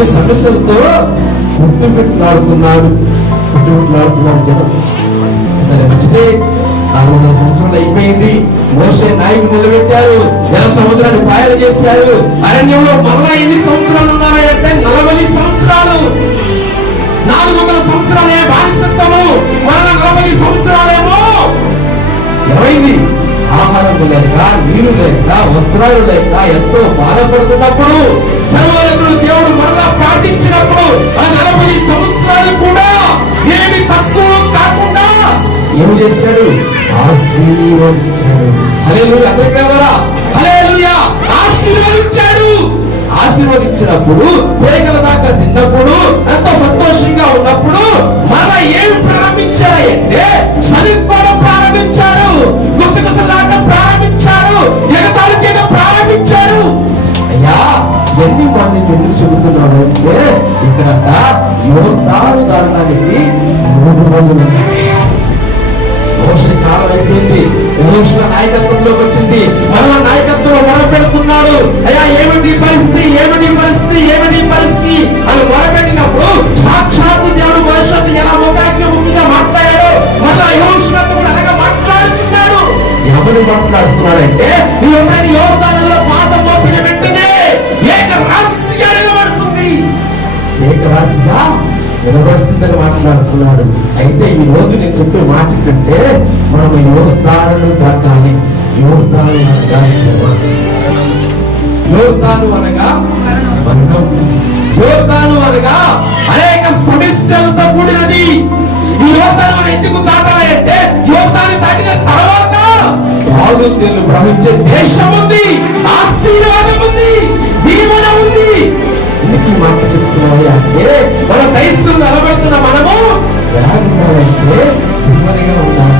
ఎన్ని సమస్యలతో పుట్టుపెట్టులాడుతున్నాడు జనం. సరే మంచిదే, 400 సంవత్సరాలు అయిపోయింది. మోషే నాయకుడు నిలబెట్టారు, ఎర్ర సముద్రాన్ని పాయలు చేశారు. అరణ్యంలో మరలా ఎన్ని సంవత్సరాలు ఉన్నాయంటే 40 సంవత్సరాలు. 400 సంవత్సరాలే బానిసత్వము, మరలా 40 సంవత్సరాలేమో ఏమైంది? ఆహారం లేక, నీరు లేక, వస్త్రాలు లేక ఎంతో బాధపడుతున్నప్పుడు సర్వోన్నతుడు దేవుడు మరలా ప్రార్థించినప్పుడు ఆ 40 సంవత్సరాలు కూడా ఏమి తక్కువ కాకుండా ఏమి చేశాడు? ఆశీర్వదించాడు. హల్లెలూయా! అందరికీ హల్లెలూయా! ఆశీర్వదించాడు. ఆశీర్వదించినప్పుడు, పేగల దాకా తిన్నప్పుడు, ఎంతో సంతోషంగా ఉన్నప్పుడు మళ్ళా ఏమి ప్రారంభించారంటే చనిపోవడం ప్రారంభించారు, గుసగుసలాడడం ప్రారంభించారు, ఎగతాళి చేయడం ప్రారంభించారు. అయ్యా, ఎన్ని మందికి ఎందుకు చెబుతున్నాడు అంటే ఇక్కడంట యోర్దాను దాటడానికి 3 రోజులు. మోషే కాలం అయిపోయింది, యెహోషువ నాయకత్వంలోకి వచ్చింది. మరలా నాయకత్వంలో మొదలుపెడుతున్నాడు. అయ్యా, ఏమిటి పరిస్థితి, ఏమిటి పరిస్థితి, ఏమిటి పరిస్థితి అని మొదలుపెట్టినప్పుడు సాక్షాత్తు దేవుడు మోషేతో ఎలా ముఖాముఖిగా మాట్లాడాడు, మరలా యెహోషువతో కూడా అలాగా మాట్లాడుతున్నాడు. ఎవరు మాట్లాడుతున్నాడంటే, నువ్వు ఎప్పుడైతే యోర్దానులో పాదం మోపిన వెంటనే ఏక రాశిగా నిలబడుతుంది, ఏక రాశిగా నిలబడుతుందని మాట్లాడుతున్నాడు. అయితే ఈ రోజు నేను చెప్పే మాట కంటే మనం యోర్దానును దాటాలి. యోర్దాను అనగా శ్రమ, యోర్దాను అనగా బంధం, యోర్దాను అనగా అనేక సమస్యలతో కూడినది. ఈ యోర్దాను ఎందుకు దాటాలి అంటే, యోర్దాను దాటిన తర్వాత పాలు తేళ్లు ప్రవహించే దేశం ఉంది, ఆశీర్వాదం ఉంది, దీవెన ఉంది. ఎందుకు మాట చెప్తున్నాయి అంటే, మన క్రైస్తవులు నిలబడుతున్న మనము ఎలా ఉండాలంటే నెమ్మదిగా ఉండాలి,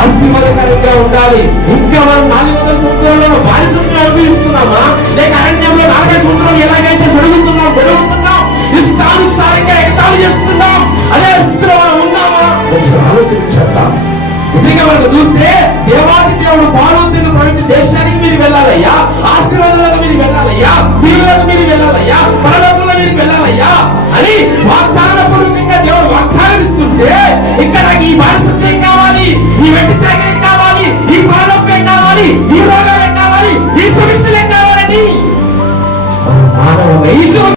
ఆశీర్వాదకరంగా ఉండాలి. ఇంకా మనం 400 సంవత్సరాలలో బానిసత్వం అనుభవిస్తున్నామా, లేక అరణ్యంలో 40 సంవత్సరాలు ఎలాగైతే జరుగుతున్నాం, గడుపుతున్నాం, ఇష్టానుసారంగా ఎగతాళి చేస్తున్నాం, అదే స్థితిలో మనం ఉన్నామా? ఒకసారి ఆలోచించాక నిజంగా మనకు చూస్తే